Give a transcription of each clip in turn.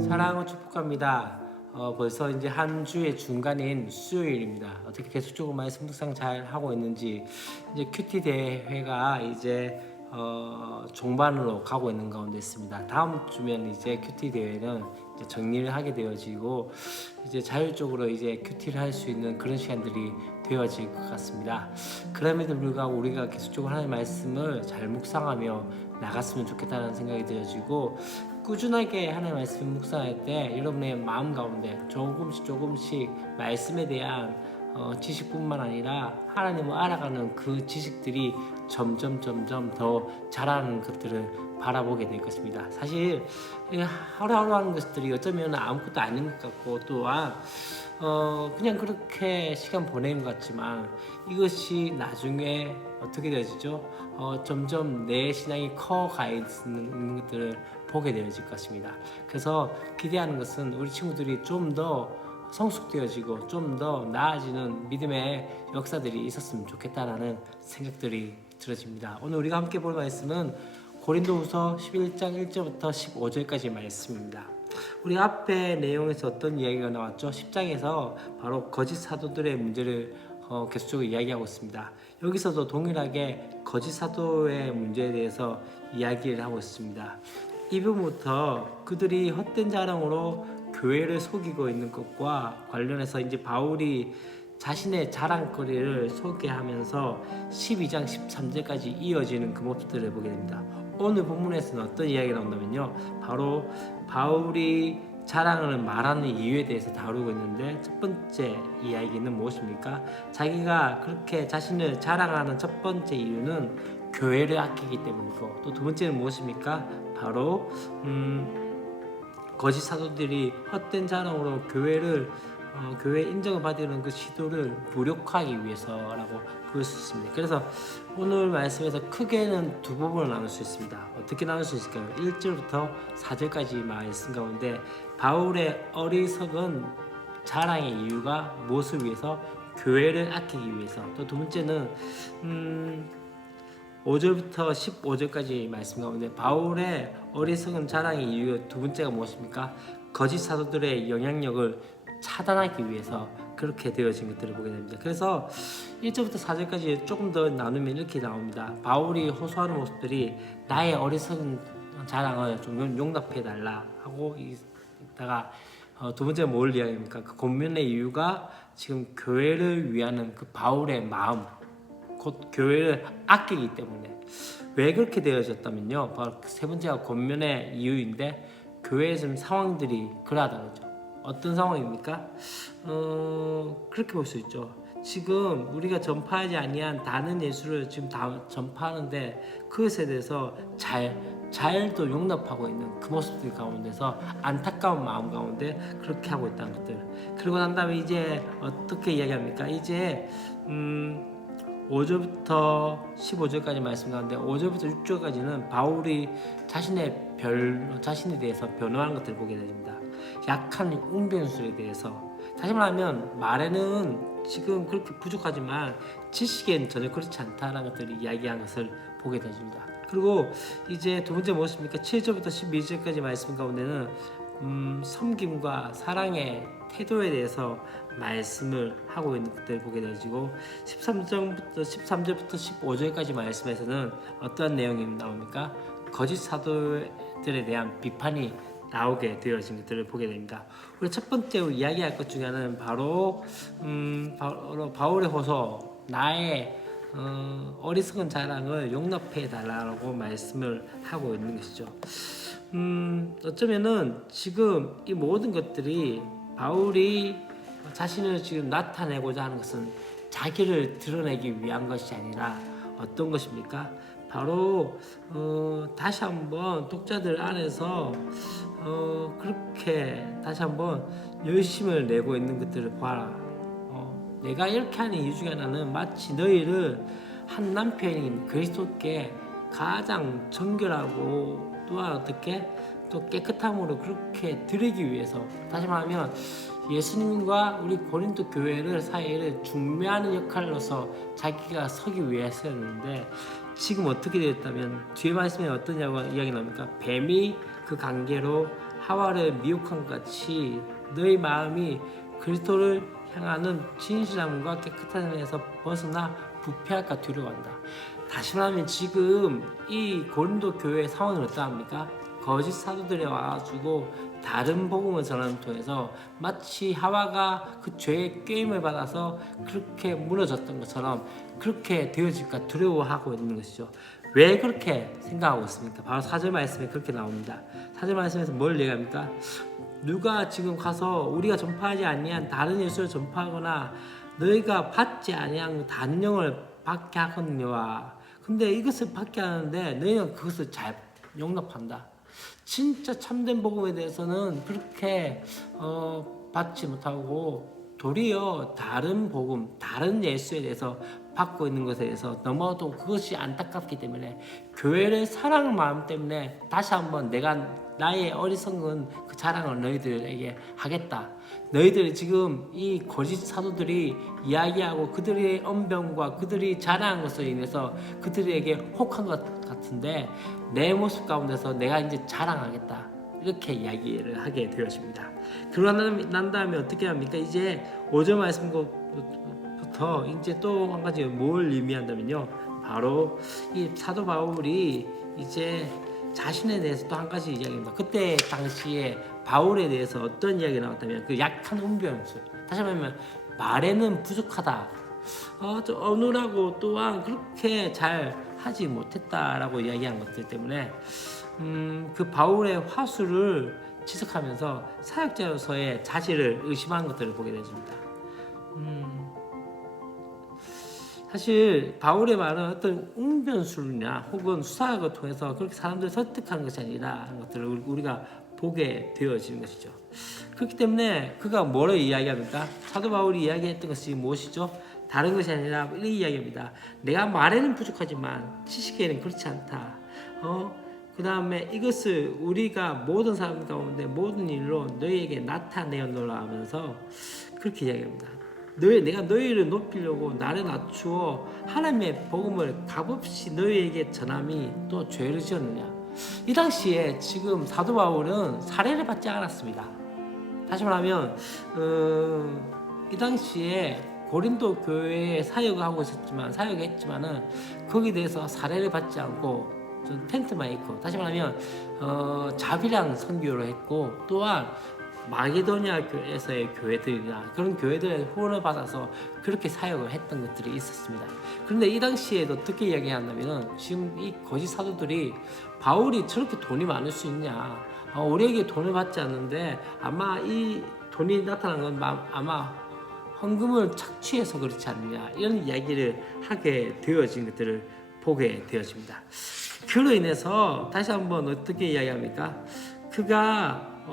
사랑을 축복합니다. 벌써 이제 한 주의 중간인 수요일입니다. 어떻게 계속적으로 말씀 묵상 잘 하고 있는지, 이제 큐티 대회가 이제 종반으로 가고 있는 가운데 있습니다. 다음 주면 이제 큐티 대회는 이제 정리를 하게 되어지고, 이제 자율적으로 이제 큐티를 할 수 있는 그런 시간들이 되어질 것 같습니다. 그럼에도 불구하고 우리가 계속적으로 하나님의 말씀을 잘 묵상하며 나갔으면 좋겠다는 생각이 되어지고, 꾸준하게 하나님의 말씀 묵상할 때 여러분의 마음 가운데 조금씩 말씀에 대한 지식뿐만 아니라 하나님을 알아가는 그 지식들이 점점 더 자라는 것들을 바라보게 될 것입니다. 사실 하루하루 하는 것들이 어쩌면 아무것도 아닌 것 같고, 또한 그냥 그렇게 시간 보내는 것 같지만, 이것이 나중에 어떻게 되어지죠? 점점 내 신앙이 커가 있는 것들을 보게 되어질 것입니다. 그래서 기대하는 것은 우리 친구들이 좀 더 성숙되어지고 좀 더 나아지는 믿음의 역사들이 있었으면 좋겠다라는 생각들이 들어집니다. 오늘 우리가 함께 볼 말씀은 고린도후서 11장 1절부터 15절까지 말씀입니다. 우리 앞에 내용에서 어떤 이야기가 나왔죠? 10장에서 바로 거짓 사도들의 문제를 계속적으로 이야기하고 있습니다. 여기서도 동일하게 거짓 사도의 문제에 대해서 이야기를 하고 있습니다. 이 부분부터 그들이 헛된 자랑으로 교회를 속이고 있는 것과 관련해서 이제 바울이 자신의 자랑거리를 소개하면서 12장 13절까지 이어지는 그 모습들을 보게 됩니다. 오늘 본문에서는 어떤 이야기가 나온다면요, 바로 바울이 자랑을 말하는 이유에 대해서 다루고 있는데, 첫 번째 이야기는 무엇입니까? 자기가 그렇게 자신을 자랑하는 첫 번째 이유는 교회를 아끼기 때문이고, 또 두 번째는 무엇입니까? 바로 거짓 사도들이 헛된 자랑으로 교회 인정을 받으려는 그 시도를 무력화하기 위해서라고 볼 수 있습니다. 그래서 오늘 말씀에서 크게는 두 부분을 나눌 수 있습니다. 어떻게 나눌 수 있을까요? 1절부터 4절까지 말씀 가운데 바울의 어리석은 자랑의 이유가 무엇을 위해서? 교회를 아끼기 위해서. 또 두 번째는 5절부터 15절까지 말씀 가운데 바울의 어리석은 자랑의 이유 두 번째가 무엇입니까? 거짓 사도들의 영향력을 차단하기 위해서 그렇게 되어진 것들을 보게 됩니다. 그래서 1절부터 4절까지 조금 더 나누면 이렇게 나옵니다. 바울이 호소하는 모습들이 나의 어리석은 자랑을 좀 용납해 달라 하고 있다가, 두 번째는 뭘 이야기합니까? 그 권면의 이유가 지금 교회를 위하는 그 바울의 마음, 곧 교회를 아끼기 때문에. 왜 그렇게 되어졌다면요, 바로 세 번째가 권면의 이유인데, 교회의 지금 상황들이 그러하다는 거죠. 어떤 상황입니까? 그렇게 볼 수 있죠. 지금 우리가 전파하지 아니한 다른 예수를 지금 다 전파하는데, 그것에 대해서 잘도 용납하고 있는 그 모습들 가운데서 안타까운 마음 가운데 그렇게 하고 있다는 것들. 그리고 난 다음에 이제 어떻게 이야기합니까? 이제 5절부터 15절까지 말씀 가운데 5절부터 6절까지는 바울이 자신에 대해서 변호하는 것들을 보게 됩니다. 약한 웅변술에 대해서. 다시 말하면 말에는 지금 그렇게 부족하지만 지식에는 전혀 그렇지 않다라는 것들을 이야기한 것을 보게 됩니다. 그리고 이제 두 번째 무엇입니까? 7절부터 12절까지 말씀 가운데는 섬김과 사랑의 태도에 대해서 말씀을 하고 있는 것들을 보게 되어지고, 13절부터 15절까지 말씀에서는 어떠한 내용이 나옵니까? 거짓 사도들에 대한 비판이 나오게 되어진 것들을 보게 됩니다. 우리 첫 번째로 이야기할 것 중에 하나는 바로 바울의 호소, 나의 어리석은 자랑을 용납해 달라고 말씀을 하고 있는 것이죠. 어쩌면은 지금 이 모든 것들이 바울이 자신을 지금 나타내고자 하는 것은 자기를 드러내기 위한 것이 아니라 어떤 것입니까? 바로 다시 한번 독자들 안에서 그렇게 다시 한번 열심을 내고 있는 것들을 봐라. 내가 이렇게 하는 이유 중에 하나는 마치 너희를 한 남편인 그리스도께 가장 정결하고 또한 어떻게 또 깨끗함으로 그렇게 드리기 위해서, 다시 말하면 예수님과 우리 고린도 교회를 사이를 중매하는 역할로서 자기가 서기 위해서였는데, 지금 어떻게 되었다면 뒤에 말씀에 어떤 이야기 나옵니까? 뱀이 그 관계로 하와를 미혹한 것 같이 너희 마음이 그리스도를 향하는 진실함과 깨끗한 면에서 벗어나 부패할까 두려워한다. 다시 말하면 지금 이 고린도 교회의 상황은 어떠합니까? 거짓 사도들이 와가지고 다른 복음을 전하는 통해서 마치 하와가 그 죄의 꾀임을 받아서 그렇게 무너졌던 것처럼 그렇게 되어질까 두려워하고 있는 것이죠. 왜 그렇게 생각하고 있습니까? 바로 4절 말씀에 그렇게 나옵니다. 4절 말씀에서 뭘 얘기합니까? 누가 지금 가서 우리가 전파하지 아니한 다른 예수를 전파하거나 너희가 받지 아니한 다른 영을 받게 하거니와, 근데 이것을 받게 하는데 너희는 그것을 잘 용납한다. 진짜 참된 복음에 대해서는 그렇게 받지 못하고 도리어 다른 복음, 다른 예수에 대해서 받고 있는 것에 대해서 너무도 그것이 안타깝기 때문에 교회를 사랑하는 마음 때문에 다시 한번 나의 어리석은 그 자랑을 너희들에게 하겠다. 너희들이 지금 이 거짓 사도들이 이야기하고 그들의 언변과 그들이 자랑한 것으로 인해서 그들에게 혹한 것 같은데 내 모습 가운데서 내가 이제 자랑하겠다. 이렇게 이야기를 하게 되어집니다. 그러고 난 다음에 어떻게 합니까? 이제 5절 말씀부터 이제 또 한 가지 뭘 의미한다면요. 바로 이 사도 바울이 이제 자신에 대해서 또 한 가지 이야기입니다. 그때 당시에 바울에 대해서 어떤 이야기가 나왔다면 그 약한 운변술, 다시 말하면 말에는 부족하다, 좀 어눌하고 또한 그렇게 잘 하지 못했다라고 이야기한 것들 때문에 그 바울의 화수를 지적하면서 사역자로서의 자질을 의심한 것들을 보게 되십니다. 사실 바울의 말은 어떤 웅변술이나 혹은 수사학을 통해서 그렇게 사람들을 설득하는 것이 아니라 하는 것들을 우리가 보게 되어지는 것이죠. 그렇기 때문에 그가 뭐를 이야기합니까? 사도 바울이 이야기했던 것이 무엇이죠? 다른 것이 아니라 이 이야기입니다. 내가 말에는 부족하지만 지식에는 그렇지 않다. 그 다음에 이것을 우리가 모든 사람 가운데 모든 일로 너희에게 나타내어놓으라 하면서 그렇게 이야기합니다. 내가 너희를 높이려고 나를 낮추어 하나님의 복음을 값없이 너희에게 전함이 또 죄를 지었느냐. 이 당시에 지금 사도 바울은 살해를 받지 않았습니다. 다시 말하면 이 당시에 고린도 교회에 사역을 했지만은 거기에 대해서 살해를 받지 않고 텐트만 있고, 다시 말하면 자비랑 선교를 했고, 또한 마게도니아 교회에서의 교회들이나 그런 교회들의 후원을 받아서 그렇게 사역을 했던 것들이 있었습니다. 그런데 이 당시에도 어떻게 이야기한다면 지금 이 거짓 사도들이 바울이 저렇게 돈이 많을 수 있냐, 우리에게 돈을 받지 않는데 아마 이 돈이 나타난 건 아마 헌금을 착취해서 그렇지 않느냐, 이런 이야기를 하게 되어진 것들을 보게 되어집니다. 그로 인해서 다시 한번 어떻게 이야기합니까? 그가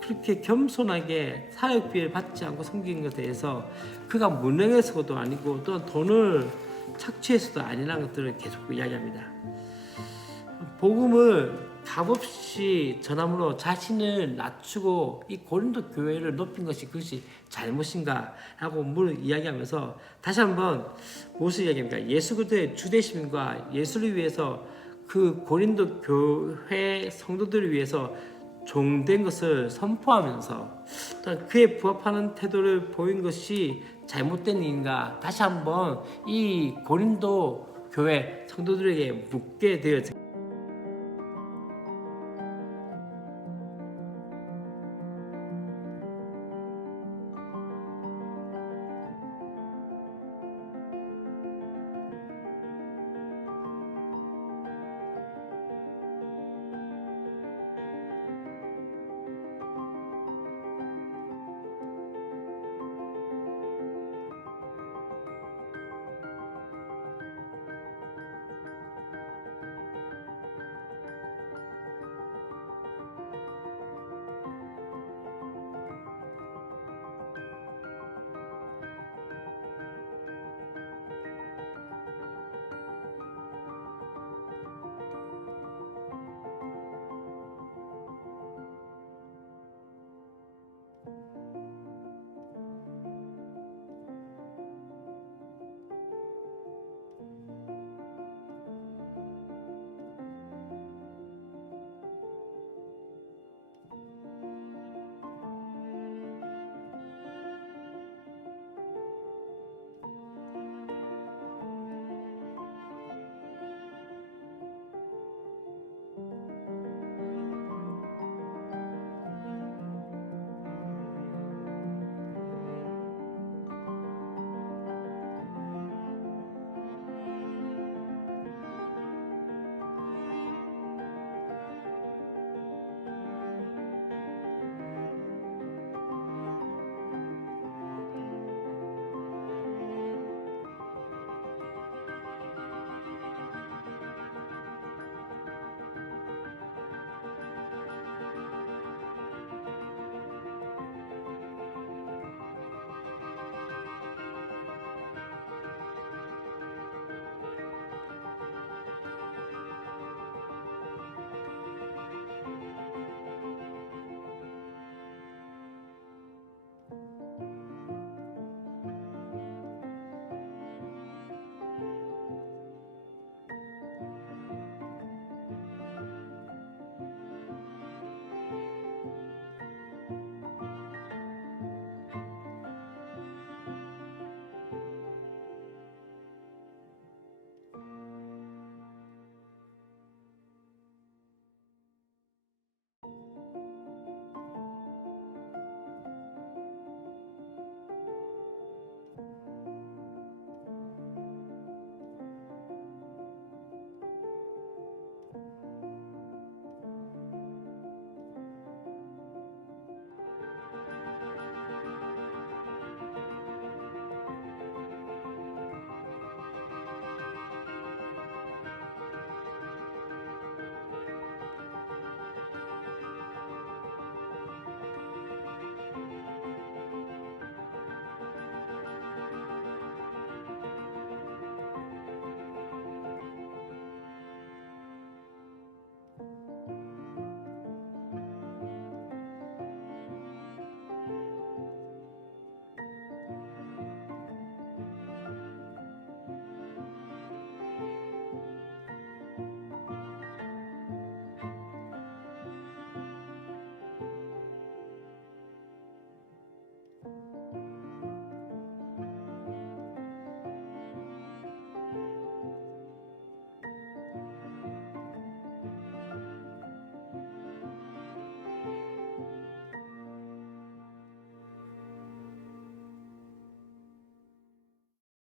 그렇게 겸손하게 사역비를 받지 않고 섬긴 것에 대해서 그가 무능해서도 아니고 또 돈을 착취해서도 아니라는 것들을 계속 이야기합니다. 복음을 값없이 전함으로 자신을 낮추고 이 고린도 교회를 높인 것이 그것이 잘못인가 라고 이야기하면서 다시 한번 무엇을 이야기합니까? 예수 그리스도의 주되심과 예수를 위해서 그 고린도 교회 성도들을 위해서 종된 것을 선포하면서 또 그에 부합하는 태도를 보인 것이 잘못된 일인가 다시 한번 이 고린도 교회 성도들에게 묻게 되어집니다.